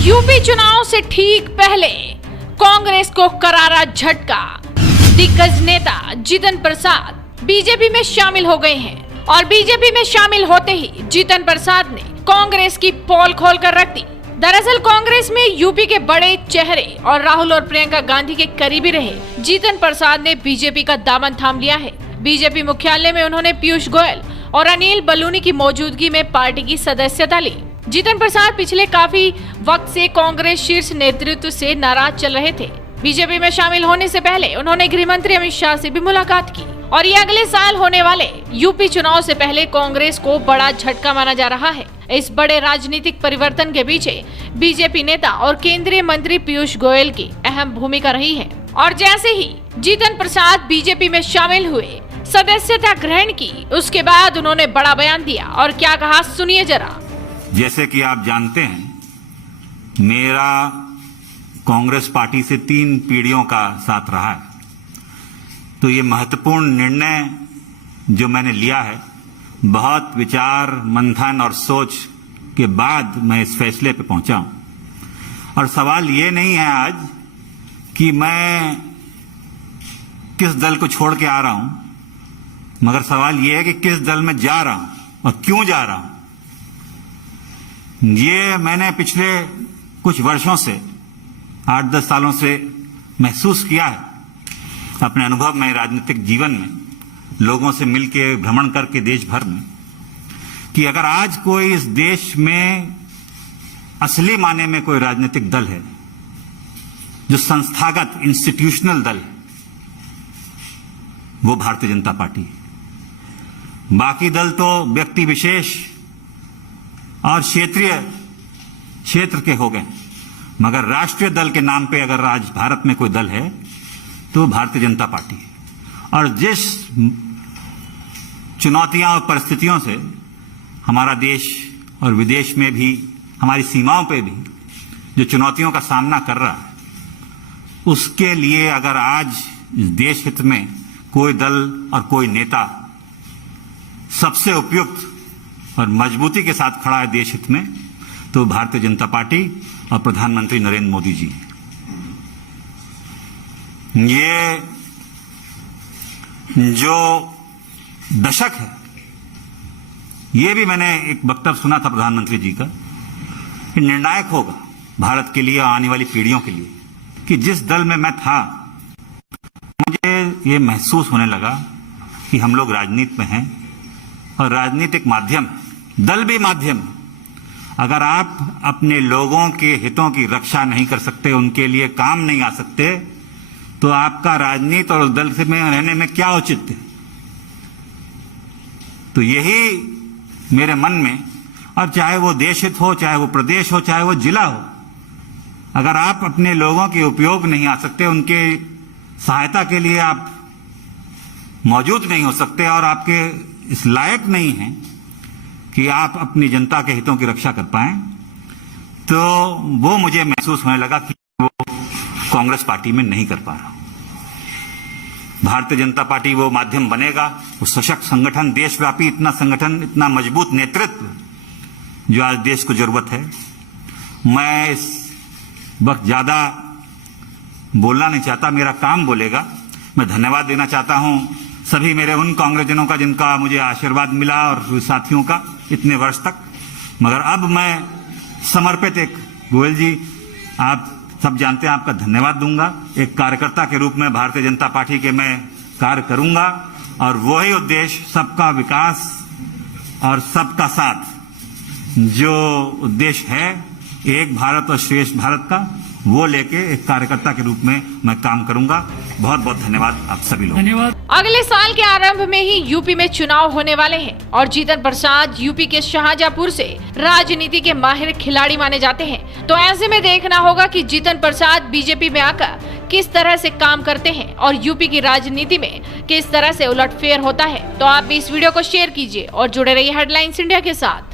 UP चुनाव से ठीक पहले कांग्रेस को करारा झटका। दिग्गज नेता जीतन प्रसाद बीजेपी में शामिल हो गए हैं और बीजेपी में शामिल होते ही जीतन प्रसाद ने कांग्रेस की पोल खोलकर रख दी। दरअसल कांग्रेस में यूपी के बड़े चेहरे और राहुल और प्रियंका गांधी के करीबी रहे जीतन प्रसाद ने बीजेपी का दामन थाम लिया है। बीजेपी मुख्यालय में उन्होंने पीयूष गोयल और अनिल बलूनी की मौजूदगी में पार्टी की सदस्यता ली। जीतन प्रसाद पिछले काफी वक्त से कांग्रेस शीर्ष नेतृत्व से नाराज चल रहे थे। बीजेपी में शामिल होने से पहले उन्होंने गृह मंत्री अमित शाह से भी मुलाकात की और ये अगले साल होने वाले यूपी चुनाव से पहले कांग्रेस को बड़ा झटका माना जा रहा है। इस बड़े राजनीतिक परिवर्तन के पीछे बीजेपी नेता और केंद्रीय मंत्री पीयूष गोयल की अहम भूमिका रही है। और जैसे ही जीतन प्रसाद बीजेपी में शामिल हुए, सदस्यता ग्रहण की, उसके बाद उन्होंने बड़ा बयान दिया और क्या कहा सुनिए जरा। जैसे कि आप जानते हैं, मेरा कांग्रेस पार्टी से 3 पीढ़ियों का साथ रहा है। तो ये महत्वपूर्ण निर्णय जो मैंने लिया है, बहुत विचार मंथन और सोच के बाद मैं इस फैसले पे पहुंचा हूं। और सवाल ये नहीं है आज कि मैं किस दल को छोड़ के आ रहा हूं, मगर सवाल ये है कि किस दल में जा रहा हूं और क्यों जा रहा हूं। ये मैंने पिछले कुछ वर्षों से 8-10 सालों से महसूस किया है अपने अनुभव में, राजनीतिक जीवन में, लोगों से मिलकर भ्रमण करके देश भर में, कि अगर आज कोई इस देश में असली माने में कोई राजनीतिक दल है जो संस्थागत इंस्टीट्यूशनल दल है, वो भारतीय जनता पार्टी है। बाकी दल तो व्यक्ति विशेष और क्षेत्र के हो गए, मगर राष्ट्रीय दल के नाम पे अगर आज भारत में कोई दल है तो भारतीय जनता पार्टी है। और जिस चुनौतियां और परिस्थितियों से हमारा देश और विदेश में भी, हमारी सीमाओं पे भी जो चुनौतियों का सामना कर रहा है, उसके लिए अगर आज इस देश हित में कोई दल और कोई नेता सबसे उपयुक्त और मजबूती के साथ खड़ा है देश हित में, तो भारतीय जनता पार्टी और प्रधानमंत्री नरेंद्र मोदी जी। ये जो दशक है, ये भी मैंने एक वक्तव्य सुना था प्रधानमंत्री जी का, कि निर्णायक होगा भारत के लिए और आने वाली पीढ़ियों के लिए। कि जिस दल में मैं था, मुझे ये महसूस होने लगा कि हम लोग राजनीति में हैं और राजनीतिक माध्यम, दल भी माध्यम। अगर आप अपने लोगों के हितों की रक्षा नहीं कर सकते, उनके लिए काम नहीं आ सकते, तो आपका राजनीति और उस दल से में रहने में क्या औचित्य। तो यही मेरे मन में, और चाहे वो देश हित हो, चाहे वो प्रदेश हो, चाहे वो जिला हो, अगर आप अपने लोगों के उपयोग नहीं आ सकते, उनके सहायता के लिए आप मौजूद नहीं हो सकते और आपके इस लायक नहीं हैं कि आप अपनी जनता के हितों की रक्षा कर पाएं, तो वो मुझे महसूस होने लगा कि वो कांग्रेस पार्टी में नहीं कर पा रहा। भारतीय जनता पार्टी वो माध्यम बनेगा, वो सशक्त संगठन, देशव्यापी इतना संगठन, इतना मजबूत नेतृत्व जो आज देश को जरूरत है। मैं इस वक्त ज्यादा बोलना नहीं चाहता, मेरा काम बोलेगा। मैं धन्यवाद देना चाहता हूं सभी मेरे उन कांग्रेसजनों का जिनका मुझे आशीर्वाद मिला और साथियों का इतने वर्ष तक। मगर अब मैं समर्पित एक, गोयल जी आप सब जानते हैं, आपका धन्यवाद दूंगा। एक कार्यकर्ता के रूप में भारतीय जनता पार्टी के मैं कार्य करूंगा और वही उद्देश्य, सबका विकास और सबका साथ, जो उद्देश्य है एक भारत और श्रेष्ठ भारत का, वो लेके एक कार्यकर्ता के रूप में मैं काम करूंगा। बहुत बहुत धन्यवाद आप सभी लोग। धन्यवाद। अगले साल के आरंभ में ही यूपी में चुनाव होने वाले हैं और जीतन प्रसाद यूपी के शाहजहांपुर से राजनीति के माहिर खिलाड़ी माने जाते हैं। तो ऐसे में देखना होगा कि जीतन प्रसाद बीजेपी में आकर किस तरह से काम करते हैं और यूपी की राजनीति में किस तरह से उलटफेर होता है। तो आप भी इस वीडियो को शेयर कीजिए और जुड़े रहिए हेडलाइंस इंडिया के साथ।